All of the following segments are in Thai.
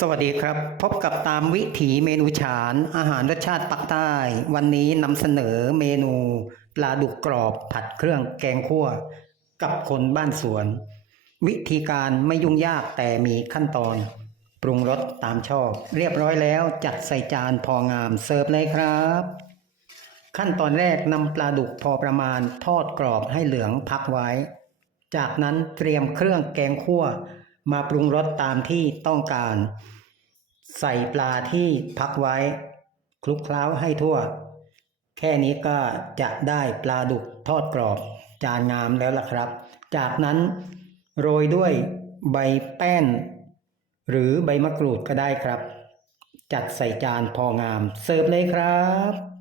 สวัสดีครับ พบกับตามวิถีเมนูฉานอาหารรสชาติปักใต้ วันนี้นำเสนอเมนูปลาดุกกรอบผัดเครื่องแกงคั่ว กับคนบ้านสวน วิธีการไม่ยุ่งยากแต่มีขั้นตอน ปรุงรสตามชอบ เรียบร้อยแล้วจัดใส่จานพองามเสิร์ฟเลยครับ ขั้นตอนแรกนำปลาดุกพอประมาณทอดกรอบให้เหลืองพักไว้ จากนั้นเตรียมเครื่องแกงคั่ว มาปรุงรสตามที่ต้องการ ใส่ปลาที่พักไว้ คลุกเคล้าให้ทั่ว แค่นี้ก็จะได้ปลาดุกทอดกรอบ จานงามแล้วล่ะครับ จากนั้นโรยด้วยใบแป้น หรือใบมะกรูดก็ได้ครับ จัดใส่จานพองามเสิร์ฟเลยครับ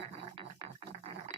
フフフフ。